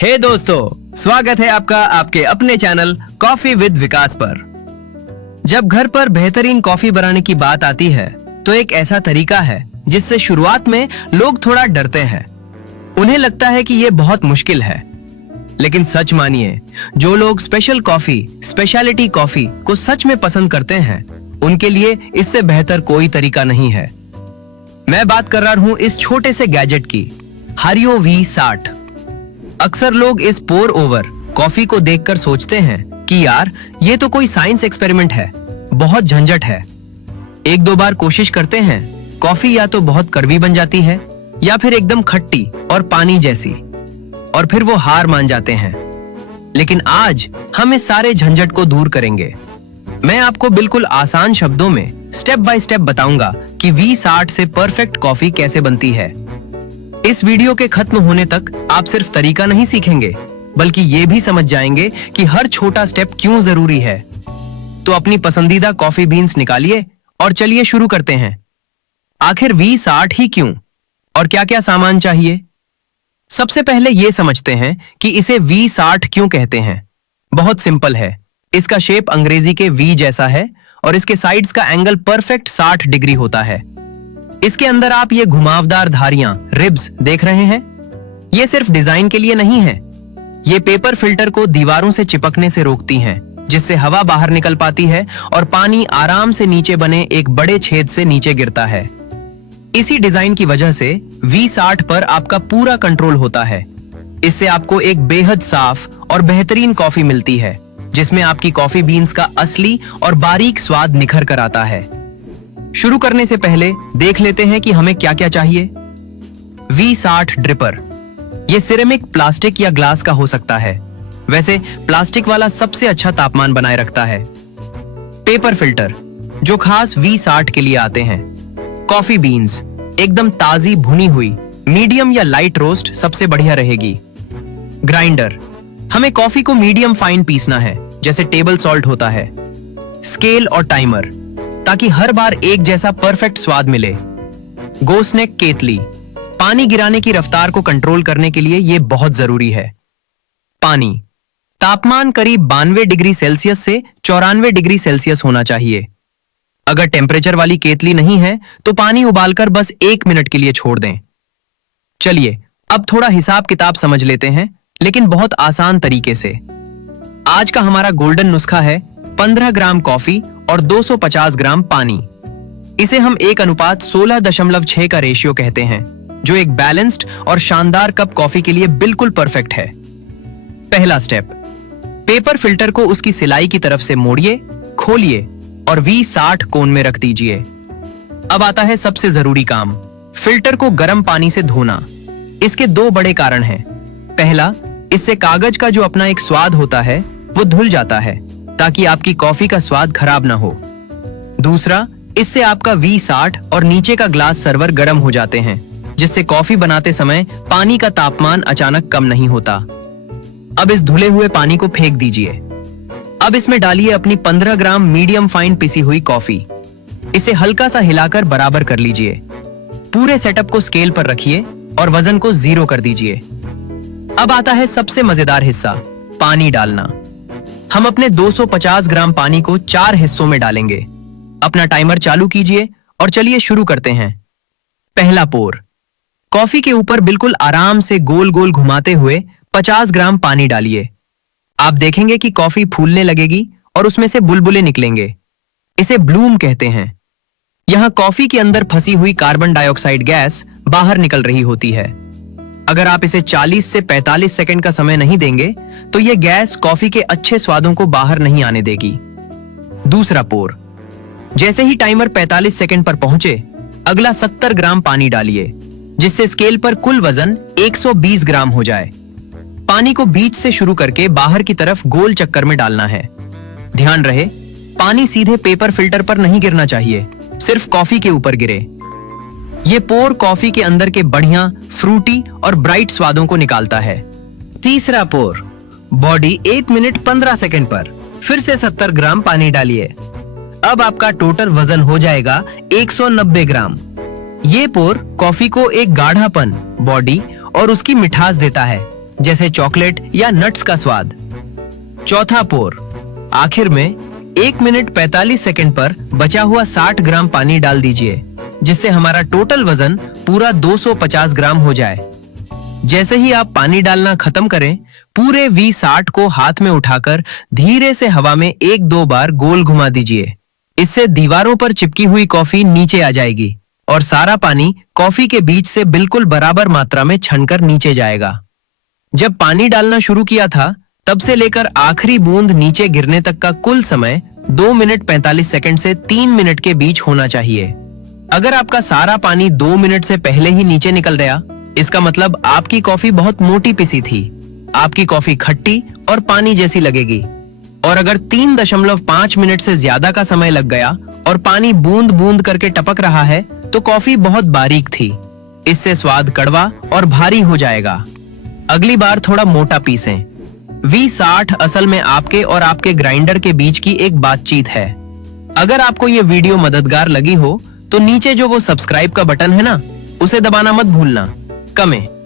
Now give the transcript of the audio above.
हे दोस्तों, स्वागत है आपका आपके अपने चैनल कॉफी विद विकास पर। जब घर पर बेहतरीन कॉफी बनाने की बात आती है तो एक ऐसा तरीका है जिससे शुरुआत में लोग थोड़ा डरते हैं। उन्हें लगता है कि ये बहुत मुश्किल है, लेकिन सच मानिए, जो लोग स्पेशल कॉफी, स्पेशलिटी कॉफी को सच में पसंद करते हैं, उनके लिए इससे बेहतर कोई तरीका नहीं है। मैं बात कर रहा हूं इस छोटे से गैजेट की, हारियो V60। अक्सर लोग इस पोर ओवर कॉफी को देखकर सोचते हैं कि यार ये तो कोई साइंस एक्सपेरिमेंट है, बहुत झंझट है। एक दो बार कोशिश करते हैं, कॉफी या तो बहुत कड़वी बन जाती है या फिर एकदम खट्टी और पानी जैसी, और फिर वो हार मान जाते हैं। लेकिन आज हम इस सारे झंझट को दूर करेंगे। मैं आपको बिल्कुल आसान शब्दों में स्टेप बाय स्टेप बताऊंगा कि V60 से परफेक्ट कॉफी कैसे बनती है। इस वीडियो के खत्म होने तक आप सिर्फ तरीका नहीं सीखेंगे, बल्कि ये भी समझ जाएंगे कि हर छोटा स्टेप क्यों जरूरी है। तो अपनी पसंदीदा कॉफी बीन्स निकालिए और चलिए शुरू करते हैं। आखिर V60 ही क्यों और क्या क्या सामान चाहिए? सबसे पहले ये समझते हैं कि इसे V60 क्यों कहते हैं। बहुत सिंपल है, इसका शेप अंग्रेजी के V जैसा है और इसके साइड्स का एंगल परफेक्ट 60 डिग्री होता है। इसके अंदर आप ये घुमावदार धारियां, रिब्स देख रहे हैं? ये सिर्फ डिजाइन के लिए नहीं है। ये पेपर फिल्टर को दीवारों से चिपकने से रोकती हैं, जिससे हवा बाहर निकल पाती है और पानी आराम से नीचे बने एक बड़े छेद से नीचे गिरता है। इसी डिजाइन की वजह से V60 पर आपका पूरा कंट्रोल होता है। इससे आपको एक बेहद साफ और बेहतरीन कॉफी मिलती है, जिसमें आपकी कॉफी बीन्स का असली और बारीक स्वाद निखर कर आता है। शुरू करने से पहले देख लेते हैं कि हमें क्या क्या चाहिए। V60 dripper. यह सिरेमिक, प्लास्टिक या ग्लास का हो सकता है। वैसे प्लास्टिक वाला सबसे अच्छा तापमान बनाए रखता है। पेपर फिल्टर, जो खास V60 के लिए आते हैं। कॉफी बीन्स, एकदम ताजी भुनी हुई, मीडियम या लाइट रोस्ट सबसे बढ़िया रहेगी। ग्राइंडर, हमें कॉफी को मीडियम फाइन पीसना है, जैसे टेबल सॉल्ट होता है। स्केल और टाइमर, ताकि हर बार एक जैसा परफेक्ट स्वाद मिले। गोस्नेक केतली, पानी गिराने की रफ्तार को कंट्रोल करने के लिए यह बहुत जरूरी है। पानी, तापमान करीब 92 डिग्री सेल्सियस से 94 डिग्री सेल्सियस होना चाहिए। अगर टेम्परेचर वाली केतली नहीं है तो पानी उबालकर बस 1 मिनट के लिए छोड़ दें। चलिए अब थोड़ा हिसाब किताब समझ लेते हैं, लेकिन बहुत आसान तरीके से। आज का हमारा गोल्डन नुस्खा है 15 ग्राम कॉफी और 250 ग्राम पानी। इसे हम 1:16.6 का रेशियो कहते हैं, जो एक बैलेंस्ड और शानदार कप कॉफी के लिए बिल्कुल परफेक्ट है। पहला स्टेप, पेपर फिल्टर को उसकी सिलाई की तरफ से मोड़िए, खोलिए और V60 कोन में रख दीजिए। अब आता है सबसे जरूरी काम, फिल्टर को गर्म पानी से धोना। इसके दो बड़े कारण हैं। पहला, इससे कागज का जो अपना एक स्वाद होता है वो धुल जाता है, ताकि आपकी कॉफी का स्वाद खराब ना हो। दूसरा, इससे आपका V60 और नीचे का ग्लास सर्वर गर्म हो जाते हैं, जिससे कॉफी बनाते समय पानी का तापमान अचानक कम नहीं होता। अब इस धुले हुए पानी को फेंक दीजिए। अब इसमें डालिए अपनी 15 ग्राम मीडियम फाइन पिसी हुई कॉफी। इसे हल्का सा हिलाकर बराबर कर लीजिए। पूरे सेटअप को स्केल पर रखिए और वजन को 0 कर दीजिए। अब आता है सबसे मजेदार हिस्सा, पानी डालना। हम अपने 250 ग्राम पानी को 4 हिस्सों में डालेंगे। अपना टाइमर चालू कीजिए और चलिए शुरू करते हैं। पहला पोर, कॉफी के ऊपर बिल्कुल आराम से गोल गोल घुमाते हुए 50 ग्राम पानी डालिए। आप देखेंगे कि कॉफी फूलने लगेगी और उसमें से बुलबुले निकलेंगे। इसे ब्लूम कहते हैं। यहां कॉफी के अंदर फंसी हुई कार्बन डाइऑक्साइड गैस बाहर निकल रही होती है। अगर आप इसे 40 से 45 सेकंड का समय नहीं देंगे तो यह गैस कॉफी के अच्छे स्वादों को बाहर नहीं आने देगी। दूसरा पोर, जैसे ही टाइमर 45 सेकंड पर पहुंचे, अगला 70 ग्राम पानी डालिए, जिससे स्केल पर कुल वजन 120 ग्राम हो जाए। पानी को बीच से शुरू करके बाहर की तरफ गोल चक्कर में डालना है। ध्यान रहे, पानी सीधे पेपर फिल्टर पर नहीं गिरना चाहिए, सिर्फ कॉफी के ऊपर गिरे। ये पोर कॉफी के अंदर के बढ़िया, फ्रूटी और ब्राइट स्वादों को निकालता है। तीसरा पोर, बॉडी 1 मिनट 15 सेकंड पर फिर से 70 ग्राम पानी डालिए। अब आपका टोटल वजन हो जाएगा 190 ग्राम। ये पोर कॉफी को एक गाढ़ापन, बॉडी और उसकी मिठास देता है, जैसे चॉकलेट या नट्स का स्वाद। चौथा पोर, आखिर में 1 मिनट 45 सेकंड पर बचा हुआ 60 ग्राम पानी डाल दीजिए, जिससे हमारा टोटल वजन पूरा 250 ग्राम हो जाए। जैसे ही आप पानी डालना खत्म करें, पूरे V60 को हाथ में उठाकर धीरे से हवा में 1-2 बार गोल घुमा दीजिए। इससे दीवारों पर चिपकी हुई कॉफी नीचे आ जाएगी और सारा पानी कॉफी के बीच से बिल्कुल बराबर मात्रा में छनकर नीचे जाएगा। जब पानी डालना शुरू किया था, तब से लेकर आखिरी बूंद नीचे गिरने तक का कुल समय 2 मिनट 45 सेकंड से 3 मिनट के बीच होना चाहिए। अगर आपका सारा पानी 2 मिनट से पहले ही नीचे निकल गया, इसका मतलब आपकी कॉफी बहुत मोटी पिसी थी। आपकी कॉफी खट्टी और पानी जैसी लगेगी। और अगर 3.5 मिनट से ज्यादा का समय लग गया और पानी बूंद बूंद करके टपक रहा है, तो कॉफी बहुत बारीक थी। इससे स्वाद कड़वा और भारी हो जाएगा। अगली बार थोड़ा मोटा पीसें। V60 असल में आपके और आपके ग्राइंडर के बीच की एक बातचीत है। अगर आपको ये वीडियो मददगार लगी हो, तो नीचे जो वो सब्सक्राइब का बटन है ना, उसे दबाना मत भूलना। कमें